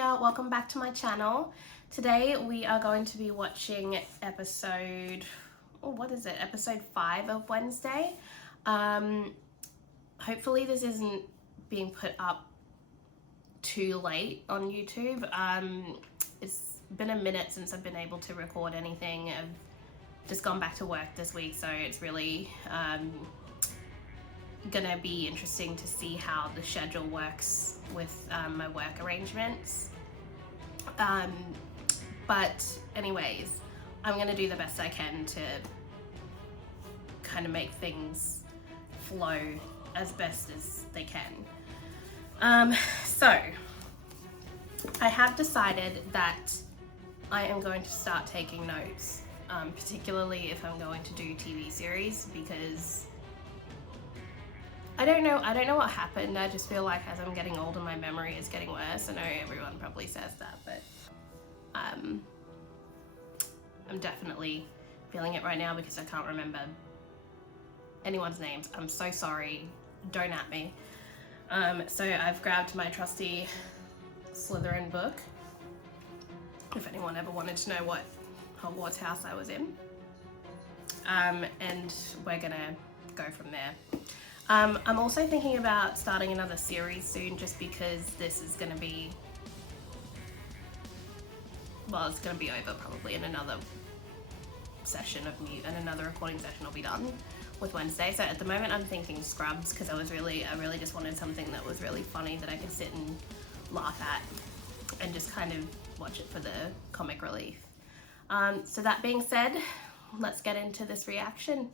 here. Welcome back to my channel. Today we are going to be watching episode, episode 5 of Wednesday. Hopefully this isn't being put up too late on YouTube. It's been a minute since I've been able to record anything. I've just gone back to work this week, so it's really gonna be interesting to see how the schedule works with my work arrangements. But anyways, I'm gonna do the best I can to kind of make things flow as best as they can. So I have decided that I am going to start taking notes, particularly if I'm going to do TV series, because I don't know what happened. I just feel like as I'm getting older, my memory is getting worse. I know everyone probably says that, but I'm definitely feeling it right now because I can't remember anyone's names. I'm so sorry. Don't at me. So I've grabbed my trusty Slytherin book, if anyone ever wanted to know what Hogwarts house I was in. And we're gonna go from there. I'm also thinking about starting another series soon, just because this is going to be, well, it's going to be over probably in another session of me, and another recording session will be done with Wednesday. So at the moment I'm thinking Scrubs, because I really just wanted something that was really funny that I could sit and laugh at and just kind of watch it for the comic relief. So that being said, let's get into this reaction.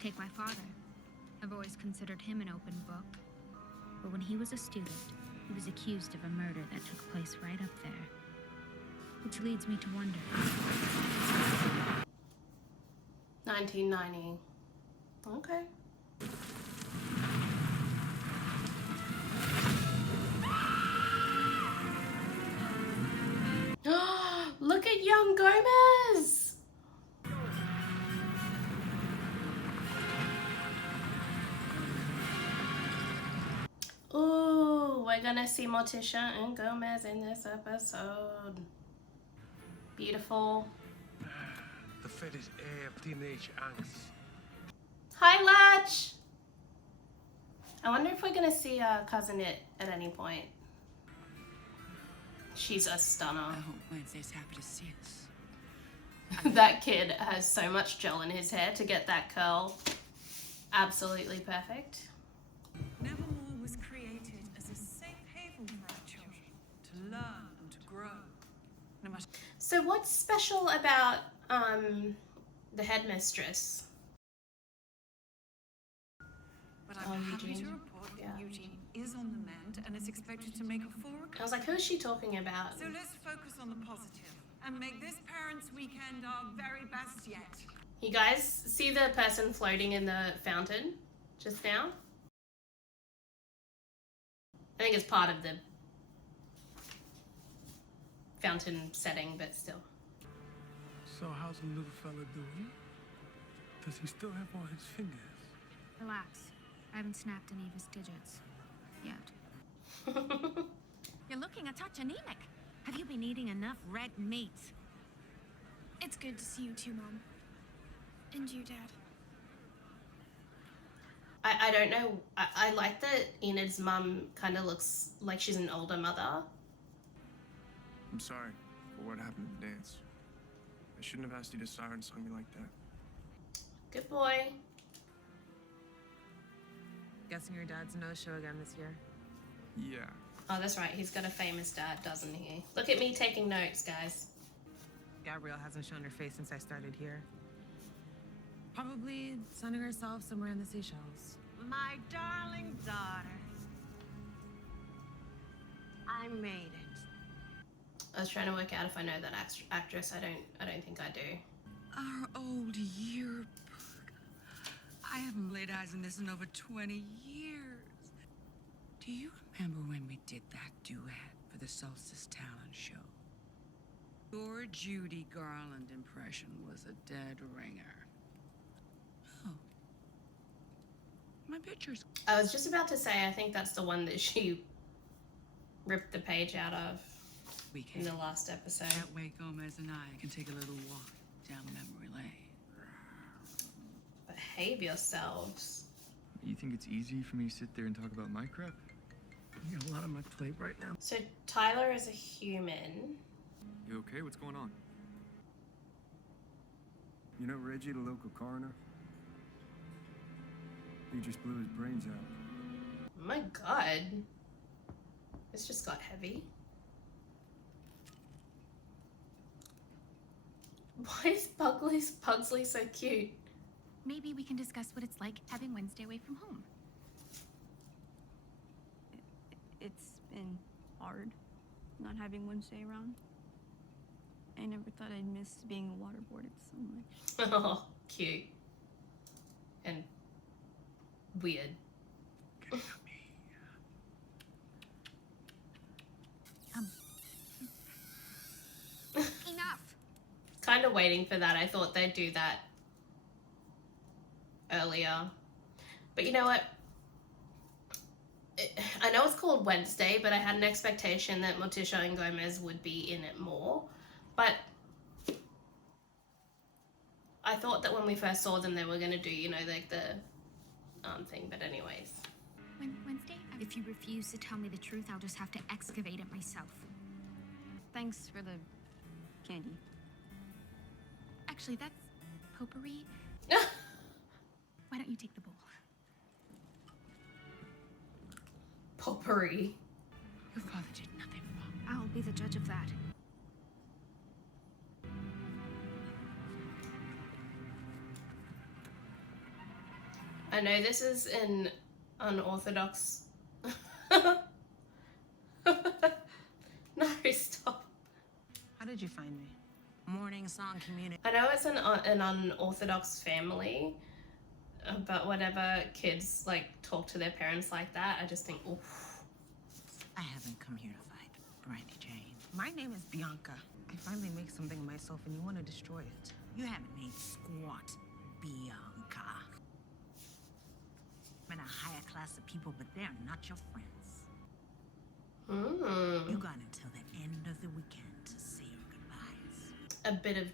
Take my father. I've always considered him an open book. But when he was a student, he was accused of a murder that took place right up there. Which leads me to wonder. 1990. Okay. Look at young Gomez! Ooh, we're gonna see Morticia and Gomez in this episode. Beautiful. The fetish air of teenage angst. Hi, Lurch! I wonder if we're gonna see Cousin It at any point. She's a stunner. I hope Wednesday's happy to see us. That kid has so much gel in his hair to get that curl absolutely perfect. Nevermore was created as a safe haven for our children to learn and to grow. No matter. So what's special about the headmistress? But I'm happy Eugene. to report that Yeah. Eugene is on the mend and is expected to make a full recovery. I was like, who is she talking about? So let's focus on the positive and make this Parents' Weekend our very best yet. You guys see the person floating in the fountain just now? I think it's part of the fountain setting, but still. So how's the little fella doing? Does he still have all his fingers? Relax. I haven't snapped any of his digits. Yet. You're looking a touch anemic. Have you been eating enough red meat? It's good to see you too, Mom. And you, Dad. I don't know. I like that Enid's mum kind of looks like she's an older mother. I'm sorry for what happened at the dance. I shouldn't have asked you to siren song me like that. Good boy. Guessing your dad's no-show again this year. Yeah. Oh, that's right. He's got a famous dad, doesn't he? Look at me taking notes, guys. Gabrielle hasn't shown her face since I started here. Probably sunning herself somewhere in the Seychelles. My darling daughter. I made it. I was trying to work out if I know that actress. I don't think I do. Our old yearbook. I haven't laid eyes on this in over 20 years. Do you remember when we did that duet for the Solstice Talent Show? Your Judy Garland impression was a dead ringer. Oh. My picture's... I was just about to say, I think that's the one that she ripped the page out of We in can. the last episode. That way, Gomez and I can take a little walk down memory lane. Behave yourselves. You think it's easy for me to sit there and talk about my crap? I got a lot on my plate right now. So Tyler is a human. You okay? What's going on? You know Reggie, the local coroner? He just blew his brains out. Oh my god. This just got heavy. Why is Pugsley so cute? Maybe we can discuss what it's like having Wednesday away from home. It's been hard not having Wednesday around. I never thought I'd miss being waterboarded so much. Oh, cute. And weird. Enough! Kind of waiting for that. I thought they'd do that earlier. But you know what? I know it's called Wednesday, but I had an expectation that Morticia and Gomez would be in it more. But I thought that when we first saw them, they were going to do, you know, like the thing. But anyways. Wednesday? If you refuse to tell me the truth, I'll just have to excavate it myself. Thanks for the candy. Actually, that's potpourri. Why don't you take the bowl? Potpourri. Your father did nothing wrong. I'll be the judge of that. I know this is an unorthodox... No, stop. How did you find me? Morning Song Community. I know it's an unorthodox family, but whenever kids like talk to their parents like that, I just think, oof. I haven't come here to fight, Brandy Jane. My name is Bianca. I finally make something of myself and you want to destroy it. You haven't made squat, Bianca. I'm in a higher class of people, but they're not your friends. You got until the end of the weekend to say your goodbyes. A bit of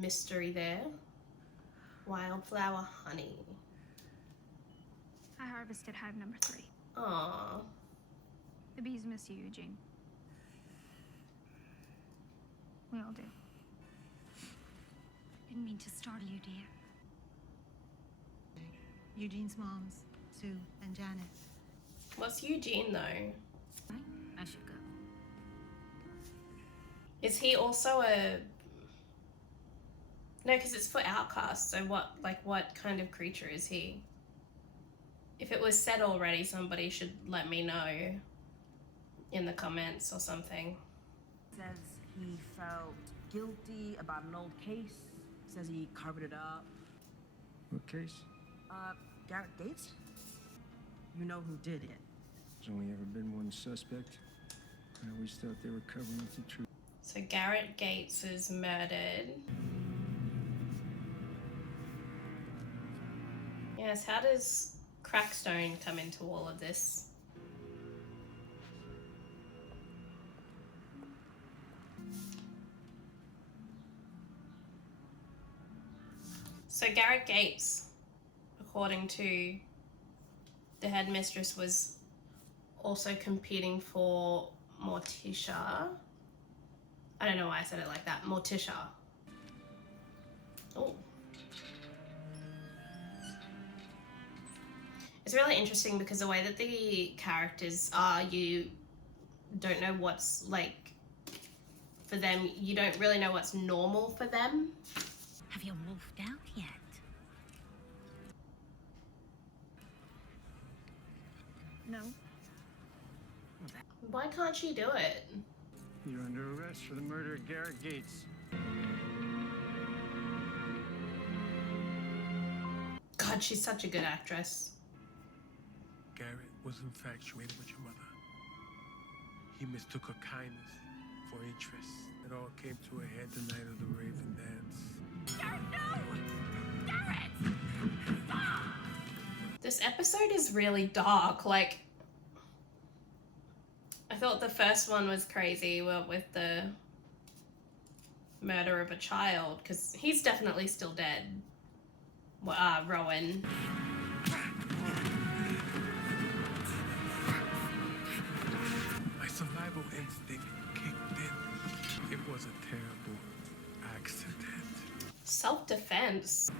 mystery there. Wildflower honey. I harvested hive number 3. Aww. The bees miss you, Eugene. We all do. Didn't mean to startle you, dear. Eugene's moms, Sue and Janet. What's Eugene though? I should go. Is he also a... No, because it's for outcasts, so what kind of creature is he? If it was said already, somebody should let me know in the comments or something. Says he felt guilty about an old case. Says he covered it up. What case? Garrett Gates? You know who did it. There's only ever been one suspect. I always thought they were covering up the truth. So Garrett Gates is murdered. Yes, how does Crackstone come into all of this? So Garrett Gates, according to the headmistress, was also competing for Morticia. I don't know why I said it like that. Morticia. Oh. It's really interesting because the way that the characters are, you don't know what's like, for them, you don't really know what's normal for them. Have you wolfed out yet? No. Why can't she do it? You're under arrest for the murder of Garrett Gates. God, she's such a good actress. Garrett was infatuated with your mother. He mistook her kindness for interest. It all came to a head the night of the Raven dance. Garrett, no! Garrett! Stop! This episode is really dark. Like, I thought the first one was crazy, well, with the murder of a child, because he's definitely still dead. Rowan. My survival instinct kicked in. It was a terrible accident. Self-defense.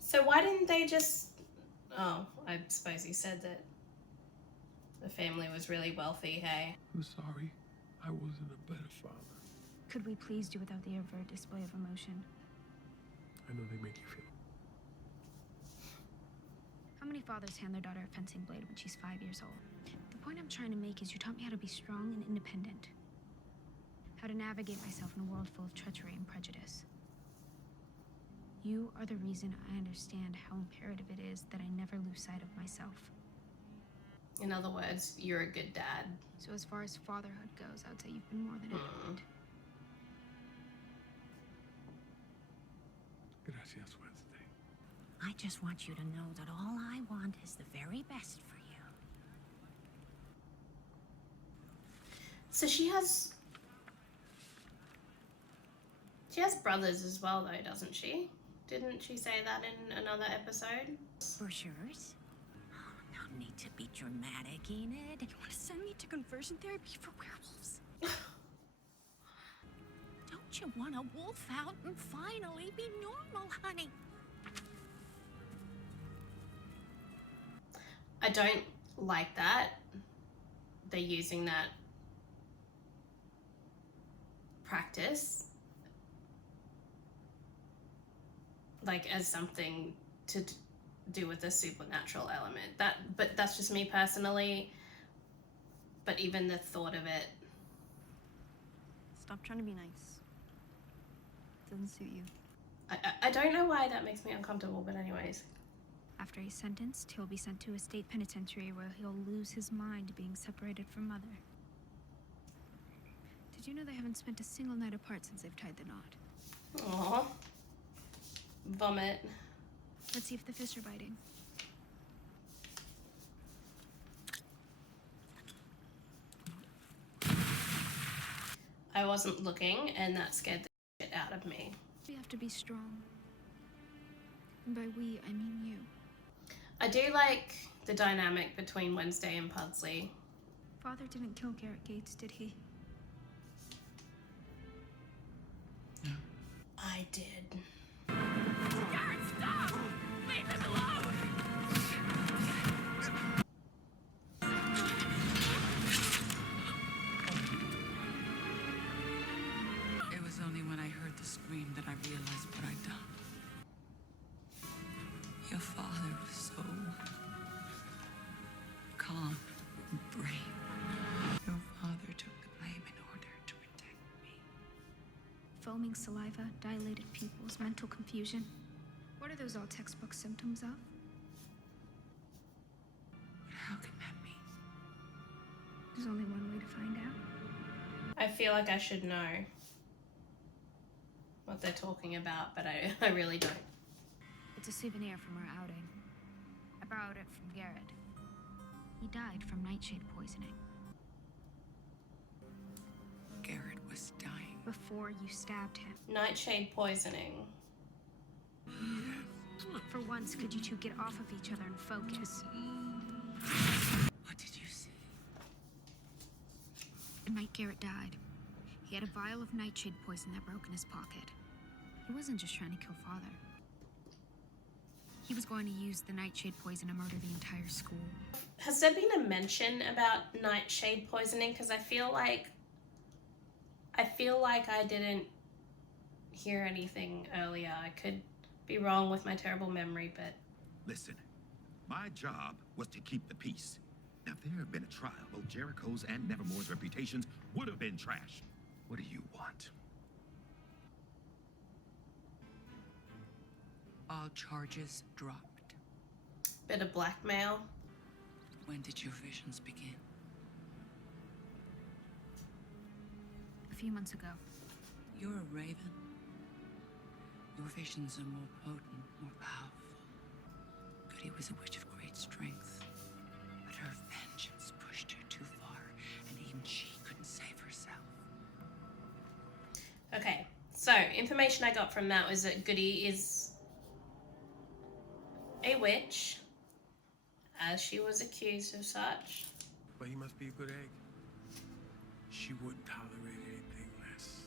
So why didn't they just... Oh, I suppose he said that the family was really wealthy, hey? I'm sorry. I wasn't a better father. Could we please do without the overt display of emotion? I know they make you feel. How many fathers hand their daughter a fencing blade when she's 5 years old? The point I'm trying to make is you taught me how to be strong and independent. How to navigate myself in a world full of treachery and prejudice. You are the reason I understand how imperative it is that I never lose sight of myself. In other words, you're a good dad. So as far as fatherhood goes, I would say you've been more than adequate. Gracias, Wednesday. I just want you to know that all I want is the very best for you. So she has brothers as well, though, doesn't she? Didn't she say that in another episode? Brochures? Oh, no need to be dramatic, Enid. You want to send me to conversion therapy for werewolves? Don't you want to wolf out and finally be normal, honey? I don't like that. They're using that practice like as something to do with the supernatural element. But that's just me personally. But even the thought of it. Stop trying to be nice. Doesn't suit you. I don't know why that makes me uncomfortable, but anyways. After he's sentenced, he'll be sent to a state penitentiary where he'll lose his mind being separated from Mother. Did you know they haven't spent a single night apart since they've tied the knot? Aww. Vomit. Let's see if the fish are biting. I wasn't looking, and that scared the shit out of me. We have to be strong. And by we, I mean you. I do like the dynamic between Wednesday and Pugsley. Father didn't kill Garrett Gates, did he? I did. Garrett, stop! Leave him alone! It was only when I heard the scream that I realized what I'd done. Your father was so calm and brave. Your father took the blame in order to protect me. Foaming saliva, dilated pupils, mental confusion. What are those all textbook symptoms of? How can that be? There's only one way to find out. I feel like I should know what they're talking about, but I really don't. It's a souvenir from our outing. I borrowed it from Garrett. He died from nightshade poisoning. Garrett was dying. Before you stabbed him. Nightshade poisoning. For once, could you two get off of each other and focus? What did you see? The night Garrett died, he had a vial of nightshade poison that broke in his pocket. He wasn't just trying to kill Father. He was going to use the nightshade poison to murder the entire school. Has there been a mention about nightshade poisoning? Because I feel like I didn't hear anything earlier. I could be wrong with my terrible memory, but... Listen, my job was to keep the peace. Now, if there had been a trial, both Jericho's and Nevermore's reputations would have been trashed. What do you want? All charges dropped. Bit of blackmail. When did your visions begin? A few months ago. You're a raven. Your visions are more potent, more powerful. Goody was a witch of Grace. strength. But her vengeance pushed her too far, and even she couldn't save herself. Okay, so information I got from that was that Goody is a witch, as she was accused of such. But he must be a good egg. She wouldn't tolerate anything less.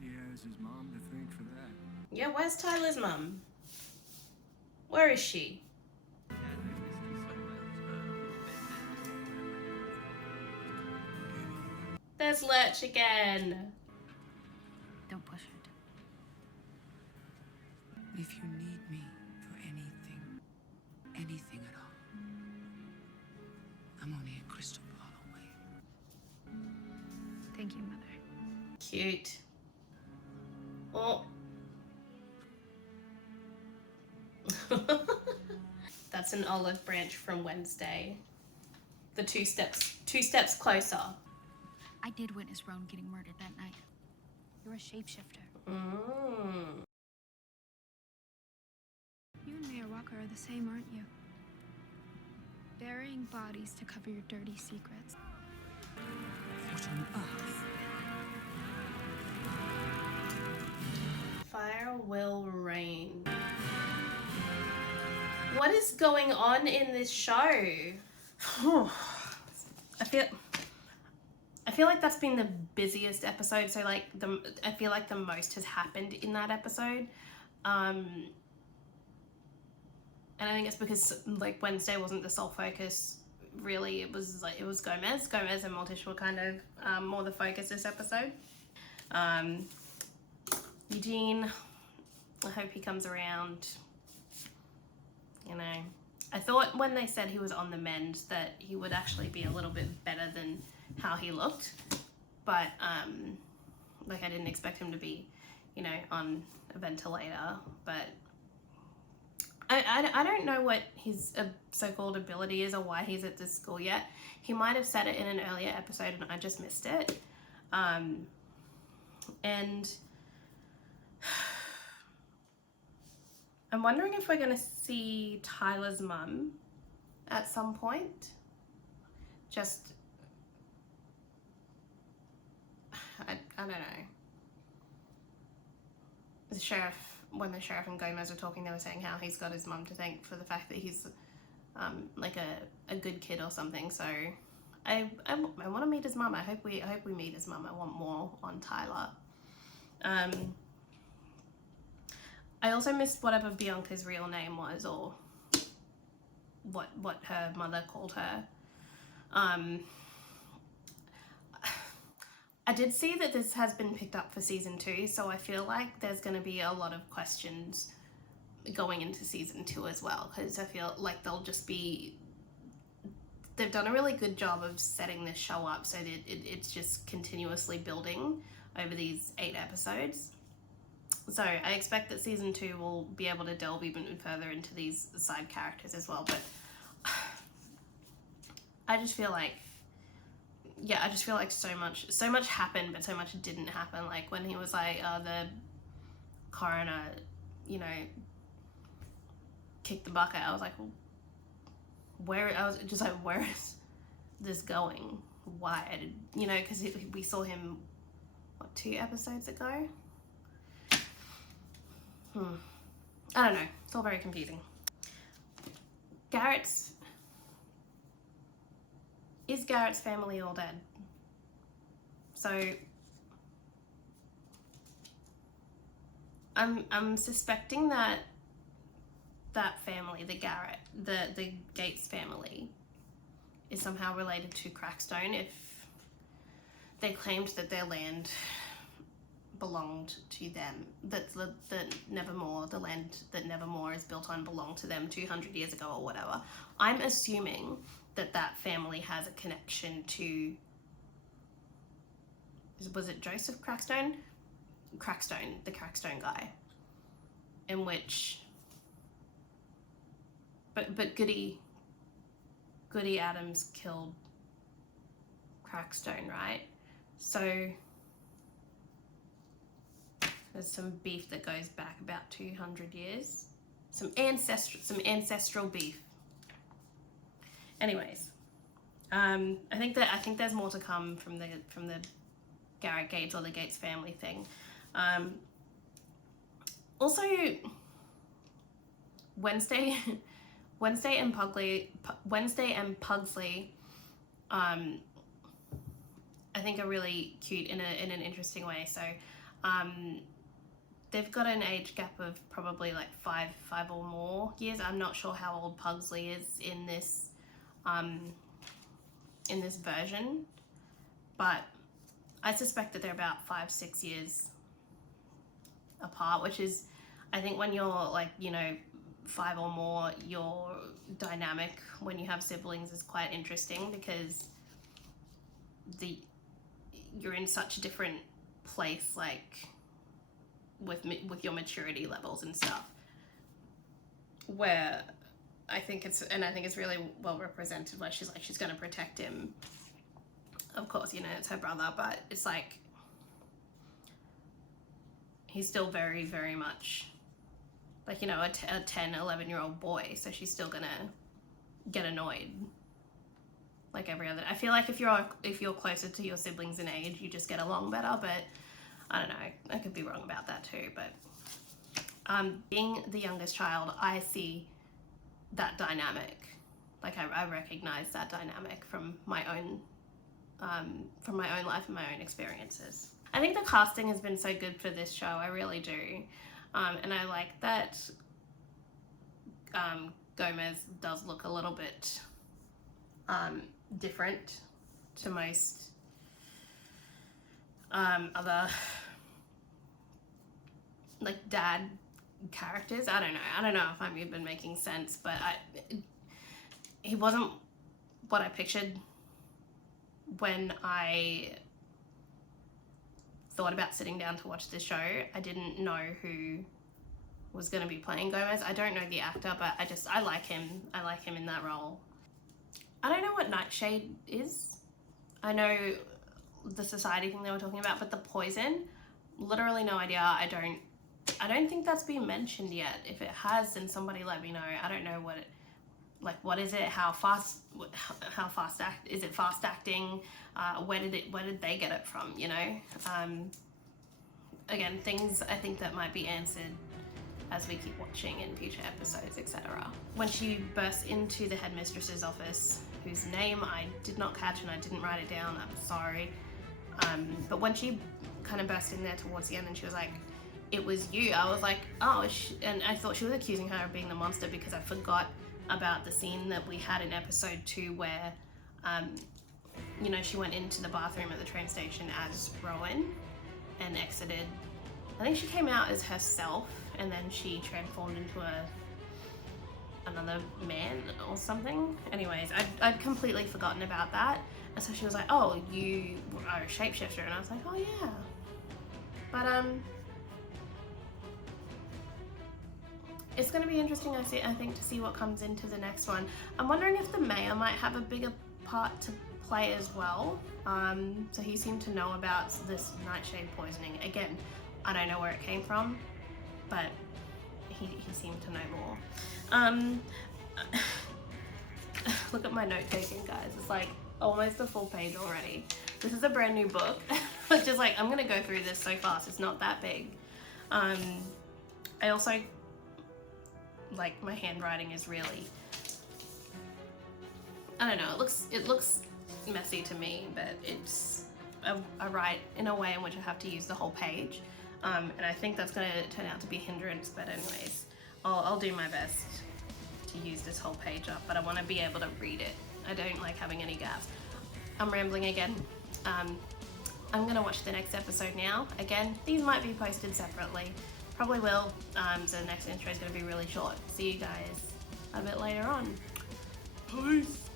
He has his mom to thank for that. Yeah, where's Tyler's mum? Where is she? There's Lurch again. Don't push it. If you need me for anything at all, I'm only a crystal ball away. Thank you, Mother. Cute. Oh. That's an olive branch from Wednesday. The two steps closer. I did witness Roan getting murdered that night. You're a shapeshifter. Mm. You and Mayor Walker are the same, aren't you? Burying bodies to cover your dirty secrets. What on earth? Fire will rain. What is going on in this show? I feel like that's been the busiest episode. So like I feel like the most has happened in that episode. And I think it's because like Wednesday wasn't the sole focus. Really, it was Gomez. Gomez and Mortish were kind of more the focus this episode. Eugene, I hope he comes around. You know, I thought when they said he was on the mend that he would actually be a little bit better than how he looked, but like I didn't expect him to be, you know, on a ventilator. But I don't know what his so-called ability is or why he's at this school yet. He might have said it in an earlier episode and I just missed it. And I'm wondering if we're going to see Tyler's mum at some point. Just, I don't know. When the sheriff and Gomez were talking, they were saying how he's got his mum to thank for the fact that he's like a good kid or something. So I want to meet his mum. I hope we meet his mum. I want more on Tyler. I also missed whatever Bianca's real name was, or what her mother called her. I did see that this has been picked up for season 2, so I feel like there's going to be a lot of questions going into season 2 as well, because I feel like they've done a really good job of setting this show up so that it's just continuously building over these 8 episodes. So I expect that season 2 will be able to delve even further into these side characters as well, but I just feel like so much happened, but so much didn't happen. Like when he was like, the coroner, you know, kicked the bucket, I was like, where is this going? Why? You know, because we saw him, 2 episodes ago? I don't know. It's all very confusing. Is Garrett's family all dead? So I'm suspecting that family, the Gates family, is somehow related to Crackstone. If they claimed that their land belonged to them, that Nevermore, the land that Nevermore is built on, belonged to them 200 years ago or whatever. I'm assuming that family has a connection to, was it Joseph Crackstone? Crackstone, the Crackstone guy, in which, but Goody Addams killed Crackstone, right? So there's some beef that goes back about 200 years. Some ancestral beef. Anyways, I think there's more to come from the Garrett Gates or the Gates family thing. Also, Wednesday and Pugsley, I think are really cute in an interesting way. So, they've got an age gap of probably like five or more years. I'm not sure how old Pugsley is in this version, but I suspect that they're about 5-6 years apart, which is, I think when you're like, you know, 5 or more, your dynamic when you have siblings is quite interesting, because you're in such a different place, like with your maturity levels and stuff, where I think it's really well represented, where she's like, she's going to protect him. Of course, you know, it's her brother, but it's like, he's still very, very much like, you know, a 10, 11-year-old boy, so she's still gonna get annoyed like every other. I feel like if you're closer to your siblings in age, you just get along better, but I don't know, I could be wrong about that too. But being the youngest child, I see that dynamic. Like I recognize that dynamic from my own life and my own experiences. I think the casting has been so good for this show, I really do. And I like that Gomez does look a little bit different to most other like dad characters. I don't know if I'm even making sense, but he wasn't what I pictured when I thought about sitting down to watch this show. I didn't know who was going to be playing Gomez. I don't know the actor, but I like him. I like him in that role. I don't know what Nightshade is. I know the society thing they were talking about, but the poison, literally no idea. I don't think that's been mentioned yet. If it has, then somebody let me know. I don't know what it, like, what is it? How fast is it fast acting? Where did they get it from, you know? Again, things I think that might be answered as we keep watching in future episodes, etc. When she bursts into the headmistress's office, whose name I did not catch and I didn't write it down, I'm sorry. But when she kind of burst in there towards the end and she was like, "It was you," I was like, oh, and I thought she was accusing her of being the monster, because I forgot about the scene that we had in episode 2 where, you know, she went into the bathroom at the train station as Rowan and exited. I think she came out as herself and then she transformed into another man or something. Anyways, I'd completely forgotten about that. And so she was like, "Oh, you are a shapeshifter," and I was like, "Oh yeah." But it's going to be interesting, I think, to see what comes into the next one. I'm wondering if the mayor might have a bigger part to play as well. So he seemed to know about this nightshade poisoning. Again, I don't know where it came from, but he seemed to know more. Look at my note taking, guys. It's like almost a full page already. This is a brand new book. It's just like, I'm going to go through this so fast. It's not that big. I also, like, my handwriting is really, I don't know, it looks messy to me, but it's, I write in a way in which I have to use the whole page, and I think that's going to turn out to be a hindrance, but anyways, I'll do my best to use this whole page up, but I want to be able to read it. I don't like having any gaps. I'm rambling again. I'm going to watch the next episode now. Again, these might be posted separately. Probably will. So the next intro is going to be really short. See you guys a bit later on. Peace.